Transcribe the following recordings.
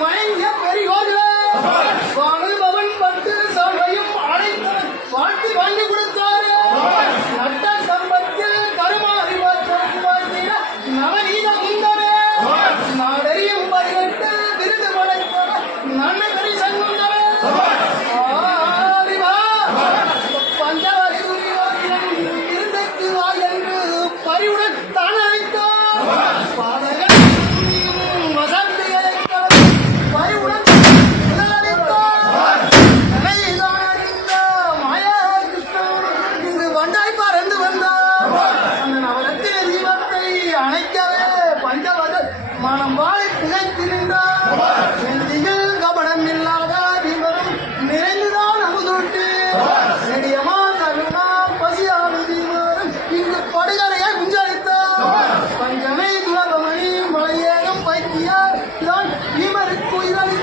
மயங்க பெரியோர்கள் வானல் பவன் பட்டு வானம்பாய் திகைத்திருந்தார் செந்திகள் கபடம் இல்லாத இவரும் நிறைந்துதான் அமுதூட்டு நெடியமா கருணா பசியாத இவரும் இங்கு படுகரையை குஞ்சளித்தார். பஞ்சமை குலபமணி மலையேறும் பைத்தியார் தான் இவருக்கு உயிரை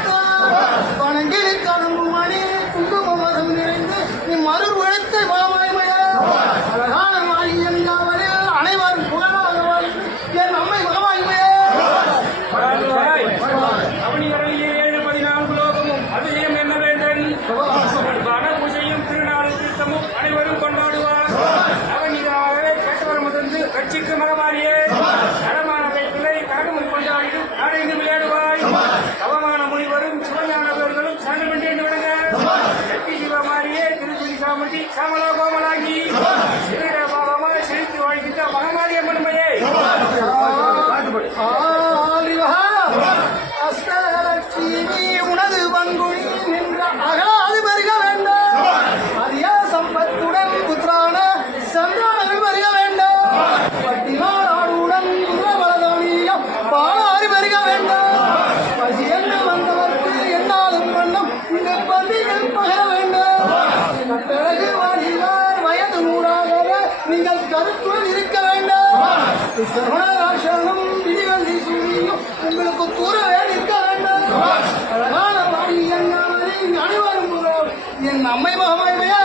ಶ್ಯಾಮಲ ಗೋಮಲಾಗಿ உணர்வுடன் இருக்க வேண்டாம். குணராசனும் விழிகள் வீசும். உங்களுக்கு தூரவே நிற்க வேண்டாம். அழகான பாடி என் அனைவரும் என் அம்மை மகமையே